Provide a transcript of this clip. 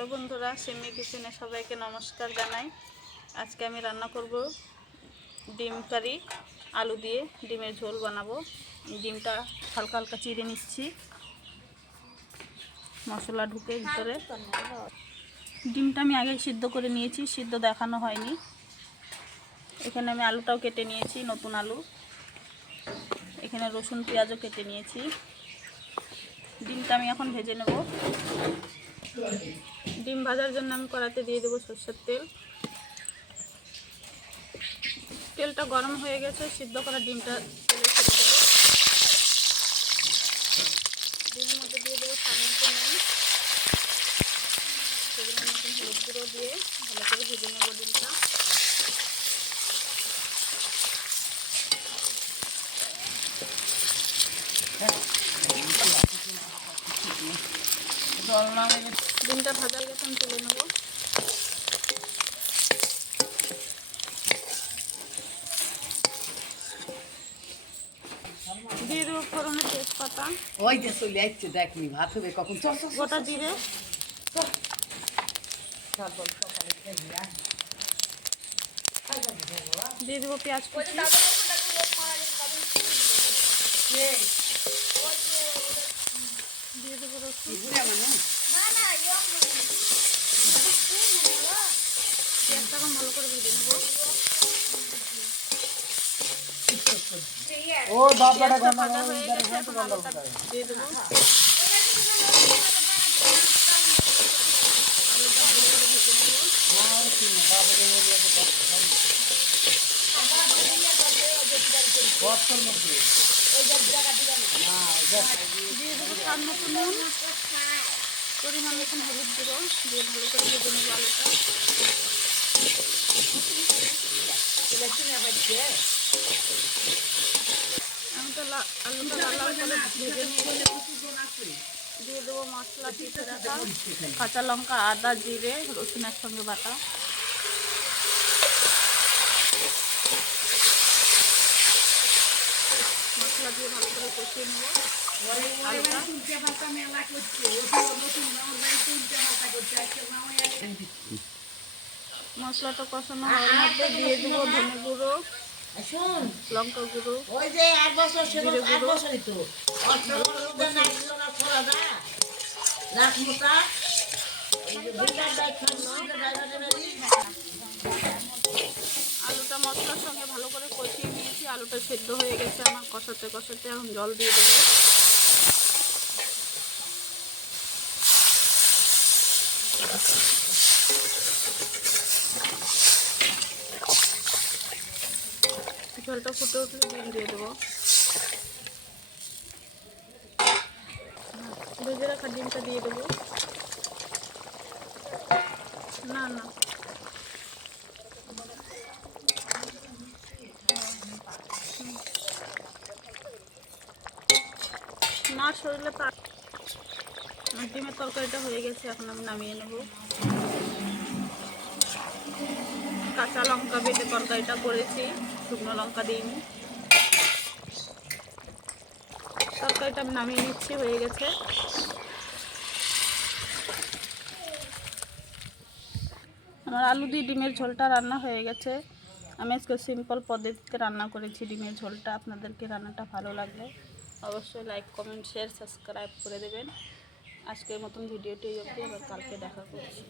Hello বন্ধুরা, সিমি কিচেনে সবাইকে নমস্কার জানাই। আজকে আমি রান্না করব ডিম কারি, আলু দিয়ে ডিমের ঝোল বানাবো। ডিমটা হালকা হালকা চিড়ে নিচ্ছি, মশলা ঢুকে ভিতরে। ডিমটা আমি আগে সিদ্ধ করে নিয়েছি, সিদ্ধ দেখানো হয়নি। এখানে আমি আলুটাও কেটে নিয়েছি, নতুন আলু। এখানে রসুন পেঁয়াজও কেটে নিয়েছি। ডিমটা আমি এখন ভেজে নেব। ডিম ভাজার জন্য আমি কড়াইতে দিয়ে দেবো সরষের তেল। তেলটা গরম হয়ে গেছে, সিদ্ধ করা ডিমটা তেলে ছেড়ে দেবো। ডিমের মধ্যে দিয়ে দেবো স্বাদ মতো নুন, সেগুলোর মতন হলুদ গুঁড়ো দিয়ে ভালো করে ভেজে নেবো ডিমটা। ডিমটা ভাজা হয়ে গেছে, আমি তুলে নেবো। দিয়ে দেবো ফোড়নের তেজপাতা, গোটা জিরে, দিয়ে দেবো পেঁয়াজ কুচি, দিয়ে দেবো রসুন। পেঁয়াজটা এখন ভালো করে ভেজে নেবো। পেঁয়াজটা ভাজা হয়ে গেছে, এখন আলুটা দিয়ে দেবো। আলুটা ভালো করে ভেজে নেবো। দিয়ে দেবো স্বাদ মতো নুন, পরিমাণ মতন হলুদ গুঁড়ো দিয়ে ভালো করে ভেজে নেবো আলুটা। আমি তো আলুটা লাল লাল করে ভেজে নিয়েছি। দিয়ে দেবো মশলা পিষে রাখা, কাঁচা লঙ্কা, আদা, জিরে, রসুন একসঙ্গে বাটা। মশলা দিয়ে ভালো করে কষিয়ে নেব। মশলাটা কষানো হওয়ার মধ্যে দিয়ে দেবো ধনে গুঁড়ো, লঙ্কা গুঁড়ো, জিরে গুঁড়ো। আলুটা মশলার সঙ্গে ভালো করে কষিয়ে নিয়েছি, আলুটা সেদ্ধ হয়ে গেছে আমার। কষাতে কষাতে এখন জল দিয়ে দেবো। জলটা ফুটে উঠলে ডিম দিয়ে দেবো। ভেজে রাখা ডিমটা দিয়ে দেবো। না না, না শরীরে ডিমের তরকারিটা হয়ে গেছে, এখন আমি নামিয়ে নেব। কাঁচা লঙ্কা বেটে তরকারিটা করেছি, শুকনো লঙ্কা দিইনি। তরকারিটা আমি নামিয়ে নিচ্ছি, হয়ে গেছে। আমার আলু দিয়ে ডিমের ঝোলটা রান্না হয়ে গেছে। আমি আজকে সিম্পল পদ্ধতিতে রান্না করেছি ডিমের ঝোলটা। আপনাদেরকে রান্নাটা ভালো লাগলে অবশ্যই লাইক, কমেন্ট, শেয়ার, সাবস্ক্রাইব করে দেবেন। আজকের মতন ভিডিওটি অবধি, আবার কালকে দেখা করছি।